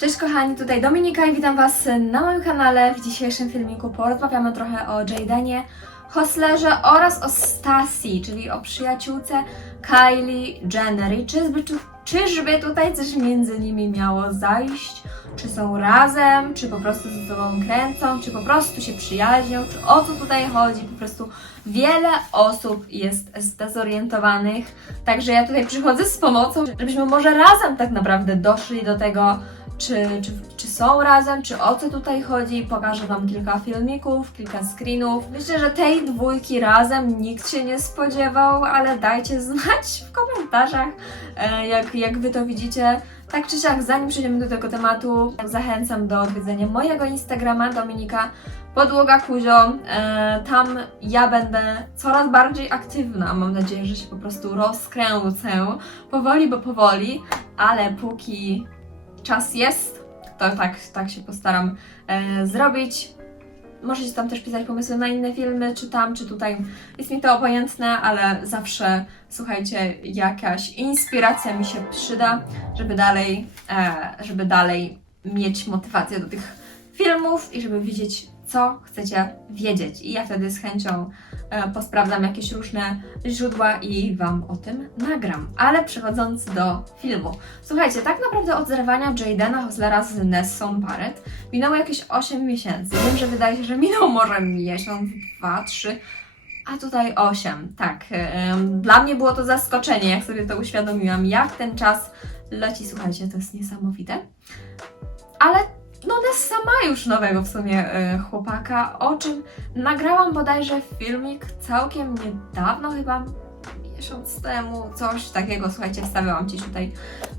Cześć kochani, tutaj Dominika i witam Was na moim kanale. W dzisiejszym filmiku porozmawiamy trochę o Jadenie, Hostlerze oraz o Stacji, czyli o przyjaciółce Kylie Jenner. Czyżby, tu- czyżby tutaj coś między nimi miało zajść? Czy są razem, czy po prostu ze sobą kręcą, czy po prostu się przyjaźnią, czy o co tutaj chodzi? Po prostu wiele osób jest zdezorientowanych, także ja tutaj przychodzę z pomocą, żebyśmy może razem tak naprawdę doszli do tego, czy, czy, czy są razem, czy o co tutaj chodzi. Pokażę Wam kilka filmików, kilka screenów. Myślę, że tej dwójki razem nikt się nie spodziewał, ale dajcie znać w komentarzach, e, jak, jak Wy to widzicie. Tak czy siak, zanim przejdziemy do tego tematu, zachęcam do odwiedzenia mojego Instagrama Dominika Podłoga Kuzio. E, tam ja będę coraz bardziej aktywna. Mam nadzieję, że się po prostu rozkręcę. Powoli, bo powoli, ale póki czas jest, to tak, tak się postaram e, zrobić. Możecie tam też pisać pomysły na inne filmy, czy tam, czy tutaj. Jest mi to obojętne, ale zawsze, słuchajcie, jakaś inspiracja mi się przyda, żeby dalej, e, żeby dalej mieć motywację do tych filmów i żeby wiedzieć, co chcecie wiedzieć. I ja wtedy z chęcią e, posprawdzam jakieś różne źródła i Wam o tym nagram. Ale przechodząc do filmu. Słuchajcie, tak naprawdę od zerwania Jadena Hoslera z Nessą Barrett minęło jakieś 8 miesięcy. Wiem, że wydaje się, że minął może miesiąc, dwa, trzy, a tutaj 8. Tak. em, Dla mnie było to zaskoczenie, jak sobie to uświadomiłam, jak ten czas leci. Słuchajcie, to jest niesamowite. Ale już nowego w sumie e, chłopaka, o czym nagrałam bodajże filmik całkiem niedawno, chyba miesiąc temu, coś takiego. Słuchajcie, wstawiałam Ci tutaj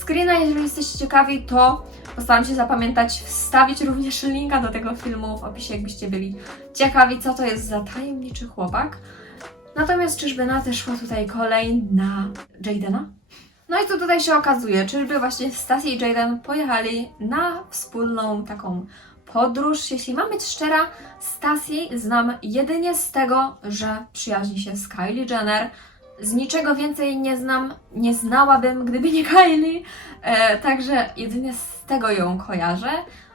screena. Jeżeli jesteście ciekawi, to postaram się zapamiętać, wstawić również linka do tego filmu w opisie, jakbyście byli ciekawi, co to jest za tajemniczy chłopak. Natomiast czyżby nadeszła tutaj kolej na Jadena? No i co tutaj się okazuje? Czyżby właśnie Stacy i Jaden pojechali na wspólną taką podróż? Jeśli mam być szczera, Stacy znam jedynie z tego, że przyjaźni się z Kylie Jenner. Z niczego więcej nie znam, nie znałabym, gdyby nie Kylie. E, także jedynie z tego ją kojarzę.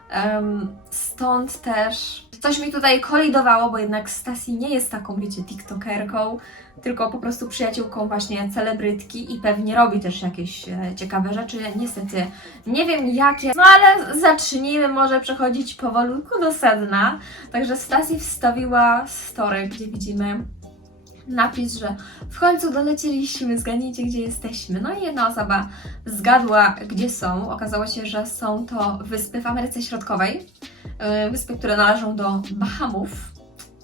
Em, stąd też coś mi tutaj kolidowało, bo jednak Stacy nie jest taką, wiecie, tiktokerką, tylko po prostu przyjaciółką właśnie celebrytki i pewnie robi też jakieś e, ciekawe rzeczy. Niestety nie wiem jakie, no ale zacznijmy może przechodzić powolutku do sedna. Także Stacy wstawiła story, gdzie widzimy napis, że w końcu dolecieliśmy, zgadnijcie gdzie jesteśmy. No i jedna osoba zgadła, gdzie są. Okazało się, że są to wyspy w Ameryce Środkowej. Yy, Wyspy, które należą do Bahamów.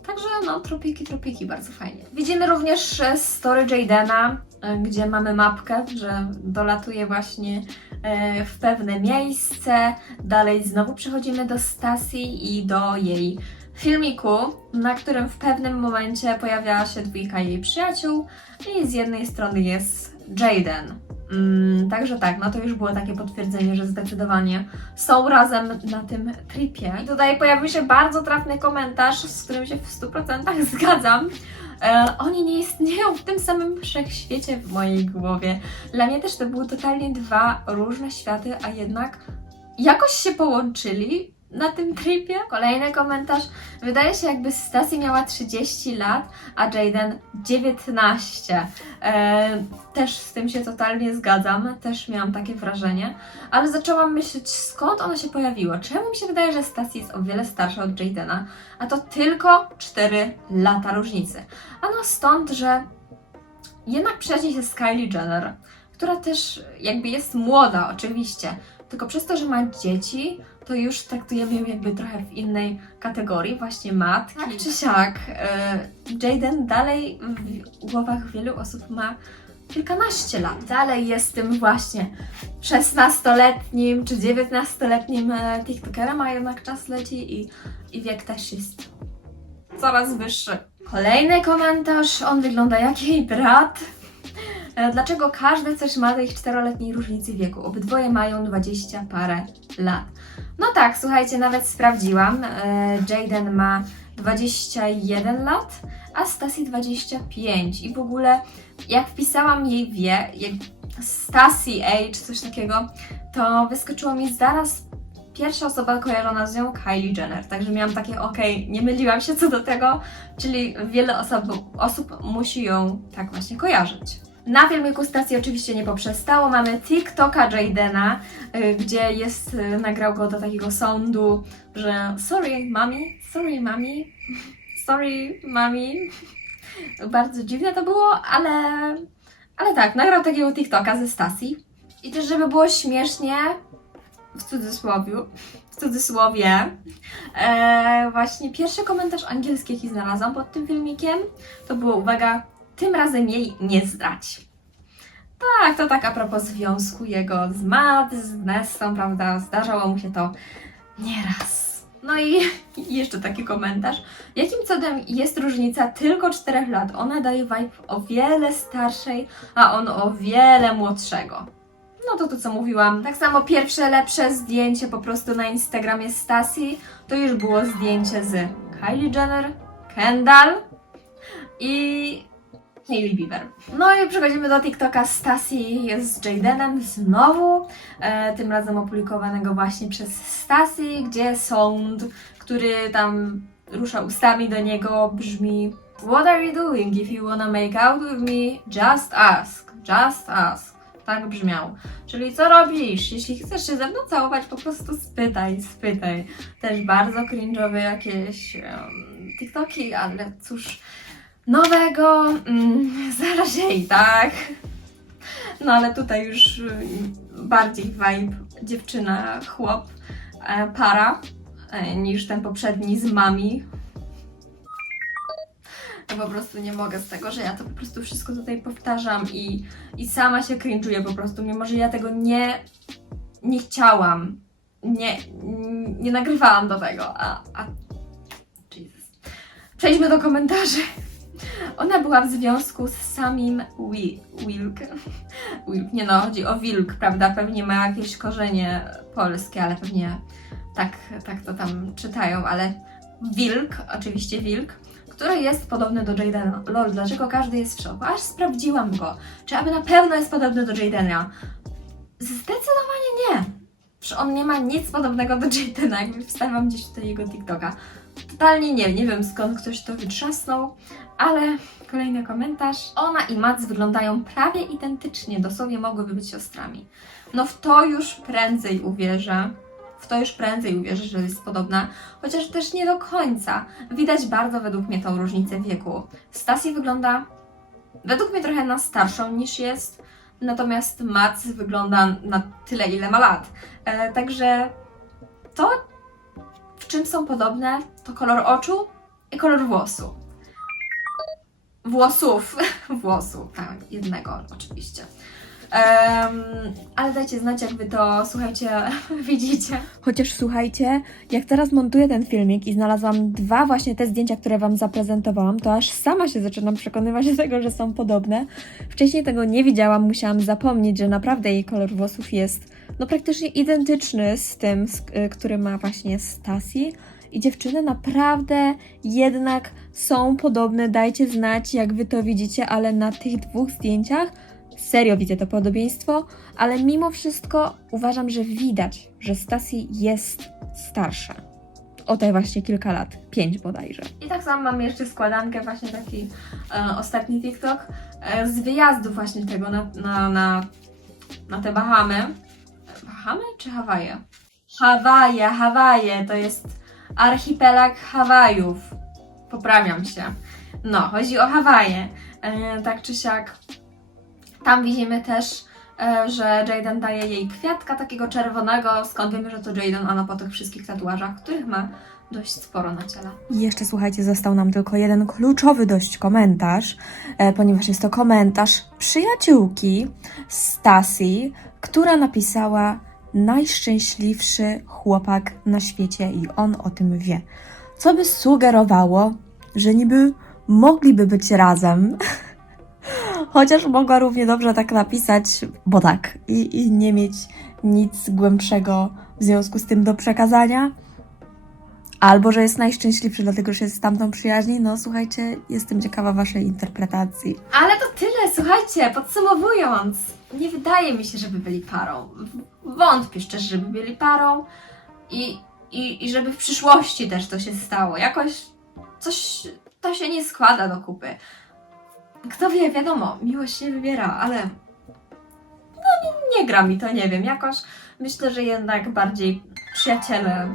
Także no, tropiki, tropiki, bardzo fajnie. Widzimy również e, story Jadena, e, gdzie mamy mapkę, że dolatuje właśnie e, w pewne miejsce. Dalej znowu przechodzimy do Stacji i do jej filmiku, na którym w pewnym momencie pojawiała się dwójka jej przyjaciół i z jednej strony jest Jaden. Mm, także tak, no to już było takie potwierdzenie, że zdecydowanie są razem na tym tripie. I tutaj pojawił się bardzo trafny komentarz, z którym się w 100% zgadzam. E, oni nie istnieją w tym samym wszechświecie w mojej głowie. Dla mnie też to były totalnie dwa różne światy, a jednak jakoś się połączyli na tym tripie. Kolejny komentarz. Wydaje się, jakby Stacy miała 30 lat, a Jaden 19. E, też z tym się totalnie zgadzam, też miałam takie wrażenie, ale zaczęłam myśleć, skąd ono się pojawiło. Czemu mi się wydaje, że Stacy jest o wiele starsza od Jadena, a to tylko 4 lata różnicy. Ano stąd, że jednak przyjaźni się z Kylie Jenner, która też jakby jest młoda, oczywiście, tylko przez to, że ma dzieci, to już traktujemy ją jakby trochę w innej kategorii, właśnie matki. Tak czy siak, e, Jaden dalej w głowach wielu osób ma kilkanaście lat. Dalej jest tym właśnie 16-letnim czy 19-letnim e, TikTokerem, a jednak czas leci i, i wiek też jest coraz wyższy. Kolejny komentarz, on wygląda jak jej brat. E, Dlaczego każdy coś ma tej czteroletniej różnicy wieku? Obydwoje mają 20 parę lat. No tak, słuchajcie, nawet sprawdziłam. E, Jaden ma 21 lat, a Stacy 25. I w ogóle, jak wpisałam jej wie, jak Stacy age, coś takiego, to wyskoczyło mi zaraz pierwsza osoba kojarzona z nią Kylie Jenner. Także miałam takie, okej, nie myliłam się co do tego, czyli wiele osób, osób musi ją tak właśnie kojarzyć. Na filmiku stacji oczywiście nie poprzestało. Mamy TikToka Jadena, y, gdzie jest, y, nagrał go do takiego sądu, że sorry mami, sorry mami, sorry mami. Bardzo dziwne to było, ale, ale tak, nagrał takiego TikToka ze Stasi. I też, żeby było śmiesznie, w cudzysłowie, w cudzysłowie, e, właśnie pierwszy komentarz angielski, jaki znalazłam pod tym filmikiem, to było, uwaga, tym razem jej nie zdrać. Tak, to tak a propos związku jego z Matt, z Nessą, prawda, zdarzało mu się to nieraz. No i i jeszcze taki komentarz. Jakim cudem jest różnica tylko 4 lat? Ona daje vibe o wiele starszej, a on o wiele młodszego. No to to co mówiłam. Tak samo pierwsze lepsze zdjęcie po prostu na Instagramie Stasi to już było zdjęcie z Kylie Jenner, Kendall i Hailey Bieber. No i przechodzimy do TikToka Stasi z Jadenem znowu, e, tym razem opublikowanego właśnie przez Stasi, gdzie sąd, który tam rusza ustami do niego, brzmi What are you doing? If you wanna make out with me, just ask, just ask. Tak brzmiał. Czyli co robisz? Jeśli chcesz się ze mną całować, po prostu spytaj, spytaj. Też bardzo cringe'owe jakieś um, TikToki, ale cóż, nowego mm, zaraziej, tak? No ale tutaj już y, bardziej vibe dziewczyna, chłop, e, para e, niż ten poprzedni z mami. Po prostu nie mogę z tego, że ja to po prostu wszystko tutaj powtarzam i, i sama się cringe'uję po prostu, mimo że ja tego nie, nie chciałam. Nie, nie nagrywałam do tego, a, a... Jesus. Przejdźmy do komentarzy. Ona była w związku z samym Wi- Wilk. Wilk. Nie no, chodzi o wilk, prawda? Pewnie ma jakieś korzenie polskie, ale pewnie tak, tak to tam czytają, ale wilk, oczywiście wilk, który jest podobny do Jadena. Lol, dlaczego każdy jest w szoku? Aż sprawdziłam go. Czy aby na pewno jest podobny do Jadena? Zdecydowanie nie. Że on nie ma nic podobnego do Jadena, jakby wstawam gdzieś tutaj jego TikToka. Totalnie nie, nie wiem skąd ktoś to wytrzasnął, ale kolejny komentarz. Ona i Max wyglądają prawie identycznie, dosłownie mogłyby być siostrami. No w to już prędzej uwierzę. W to już prędzej uwierzę, że jest podobna, chociaż też nie do końca. Widać bardzo według mnie tą różnicę wieku. Stasi wygląda według mnie trochę na starszą niż jest, natomiast Max wygląda na tyle, ile ma lat. E, także to, w czym są podobne, to kolor oczu i kolor włosu. Włosów. Włosu, tak, jednego oczywiście. Em, ale dajcie znać, jak wy to, słuchajcie, widzicie. Chociaż słuchajcie, jak teraz montuję ten filmik i znalazłam dwa właśnie te zdjęcia, które Wam zaprezentowałam, to aż sama się zaczynam przekonywać do tego, że są podobne. Wcześniej tego nie widziałam, musiałam zapomnieć, że naprawdę jej kolor włosów jest no praktycznie identyczny z tym, z, y, który ma właśnie Stasi. I dziewczyny naprawdę jednak są podobne. Dajcie znać, jak Wy to widzicie, ale na tych dwóch zdjęciach serio widzę to podobieństwo, ale mimo wszystko uważam, że widać, że Stasi jest starsza. O te właśnie kilka lat, pięć bodajże. I tak samo mam jeszcze składankę, właśnie taki e, ostatni TikTok e, z wyjazdu właśnie tego na, na, na, na te Bahamy. Bahamy czy Hawaje? Hawaje, Hawaje, to jest archipelag Hawajów. Poprawiam się. No, chodzi o Hawaje. E, tak czy siak, tam widzimy też, e, że Jaden daje jej kwiatka takiego czerwonego, skąd wiemy, że to Jaden, ona po tych wszystkich tatuażach, których ma dość sporo na ciele. I jeszcze słuchajcie, został nam tylko jeden kluczowy dość komentarz, e, ponieważ jest to komentarz przyjaciółki Stasi, która napisała najszczęśliwszy chłopak na świecie i on o tym wie. Co by sugerowało, że niby mogliby być razem. Chociaż mogła równie dobrze tak napisać, bo tak, i, i nie mieć nic głębszego w związku z tym do przekazania. Albo, że jest najszczęśliwszy, dlatego że jest z tamtą przyjaźni. No słuchajcie, jestem ciekawa waszej interpretacji. Ale to tyle, słuchajcie, podsumowując, nie wydaje mi się, żeby byli parą. Wątpię szczerze, żeby byli parą. i, i, i żeby w przyszłości też to się stało. Jakoś coś to się nie składa do kupy. Kto wie, wiadomo, miłość nie wybiera, ale no nie, nie gra mi to, nie wiem, jakoś myślę, że jednak bardziej przyjaciele,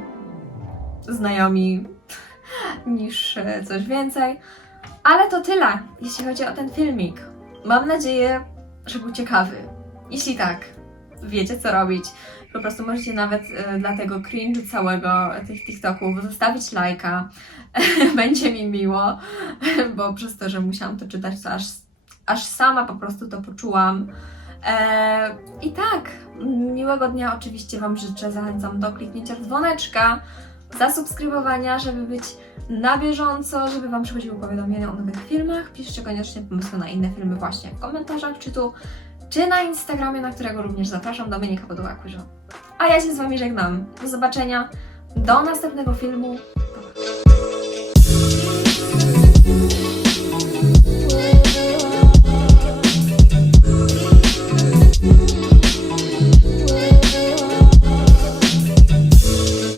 znajomi niż e, coś więcej. Ale to tyle, jeśli chodzi o ten filmik. Mam nadzieję, że był ciekawy. Jeśli tak, wiecie co robić. Po prostu możecie nawet e, dla tego cringe'u całego tych TikToków zostawić lajka. Będzie mi miło, bo przez to, że musiałam to czytać, to aż, aż sama po prostu to poczułam. E, I tak, miłego dnia oczywiście Wam życzę. Zachęcam do kliknięcia w dzwoneczka, zasubskrybowania, żeby być na bieżąco, żeby Wam przychodziły powiadomienia o nowych filmach. Piszcie koniecznie pomysły na inne filmy właśnie w komentarzach, czy tu, czy na Instagramie, na którego również zapraszam, Dominika Podłakużo. A ja się z Wami żegnam. Do zobaczenia, do następnego filmu.